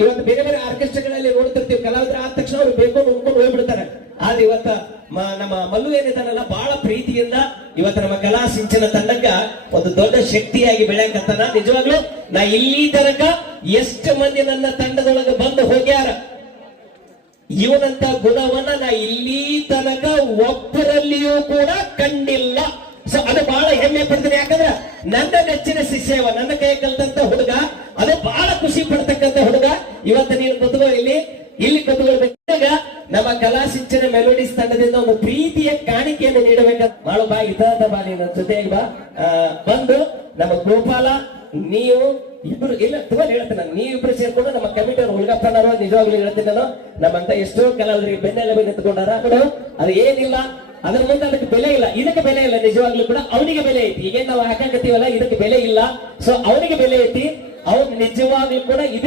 ಇವತ್ತು ಬೇರೆ ಬೇರೆ ಆರ್ಕೆಸ್ಟ್ರಾಗಳಲ್ಲಿ ನೋಡ್ತಿರ್ತೀವಿ, ಕಲಾವಿದ್ರ ಆದ ತಕ್ಷಣ ಅವ್ರು ಬೇಕು ನೋಡ್ಕೊಂಡು ಹೋಗ್ಬಿಡ್ತಾರೆ. ಆದ್ರೆ ಇವತ್ತ ನಮ್ಮ ಮಲ್ಲು ಏನಿದಾನಲ್ಲ ಬಹಳ ಪ್ರೀತಿಯಿಂದ ಇವತ್ತು ನಮ್ಮ ಕಲಾ ಸಿಂಚನ ತಂಡಕ್ಕ ಒಂದು ದೊಡ್ಡ ಶಕ್ತಿಯಾಗಿ ಬೆಳೆಯಕತ್ತಾನ. ನಿಜವಾಗ್ಲೂ ನಾ ಇಲ್ಲಿ ತನಕ ಎಷ್ಟು ಮಂದಿ ನನ್ನ ತಂಡದೊಳಗೆ ಬಂದು ಹೋಗ್ಯಾರ, ಇವನಂತ ಗುಣವನ್ನ ನಾ ಇಲ್ಲಿ ತನಕ ಒಬ್ಬರಲ್ಲಿಯೂ ಕೂಡ ಕಂಡಿಲ್ಲ. ಸೊ ಅದು ಬಹಳ ಹೆಮ್ಮೆ ಪಡ್ತೀನಿ. ಯಾಕಂದ್ರೆ ನನ್ನ ನೆಚ್ಚಿನ ಶಿಷ್ಯವ, ನನ್ನ ಕೈ ಕಲ್ತಂತ ಹುಡುಗ, ಅದು ಬಹಳ ಖುಷಿ ಪಡ್ತಕ್ಕಂತ ಹುಡುಗ. ಇವತ್ತು ನೀನು ಕೂತ್ಕೋ, ಇಲ್ಲಿ ಕೂತ್ಕೊಳ್ಬೇಕಾಗ ನಮ್ಮ ಕಲಾ ಸಿಂಚನ ಮೆಲೋಡಿಸ್ ತಂಡದಿಂದ ಒಂದು ಪ್ರೀತಿಯ ಕಾಣಿಕೆಯನ್ನು ನೀಡಬೇಕಂತ ಮಾಡು. ಬಾ ಇದ್ದ ಬಾ, ನೀನು ಜೊತೆಗೆ ಬಾ. ಬಂದು ನಮ್ಮ ಗೋಪಾಲ, ನೀವು ಇಬ್ರು ಇಲ್ಲ ತುಂಬಾ ಹೇಳ್ತೇನೆ, ನೀವಿಬ್ರು ಸೇರ್ಕೊಂಡು ನಮ್ಮ ಕಮಿಟಿ ಅವರು ಹುಡುಗಪ್ಪನವರು ನಿಜವಾಗ್ಲೂ ಹೇಳ್ತೀನಿ ನಾನು, ನಮ್ಮಂತ ಎಷ್ಟೋ ಕಲಾವಿದರಿಗೆ ಬೆನ್ನೆಲುಬು ನಿಂತ್ಕೊಂಡಾರ. ಅದು ಏನಿಲ್ಲ, ಅದ್ರ ಮುಂದೆ ಅದಕ್ಕೆ ಬೆಲೆ ಇಲ್ಲ, ಇದಕ್ಕೆ ಬೆಲೆ ಇಲ್ಲ. ನಿಜವಾಗ್ಲೂ ಕೂಡ ಅವನಿಗೆ ಬೆಲೆ ಐತಿ. ಈಗ ನಾವು ಹಾಕಾಕತ್ತೀವಲ್ಲ, ಇದಕ್ಕೆ ಬೆಲೆ ಇಲ್ಲ. ಸೊ ಅವನಿಗೆ ಬೆಲೆ ಐತಿ. ಅವ್ನು ನಿಜವಾಗ್ಲೂ ಕೂಡ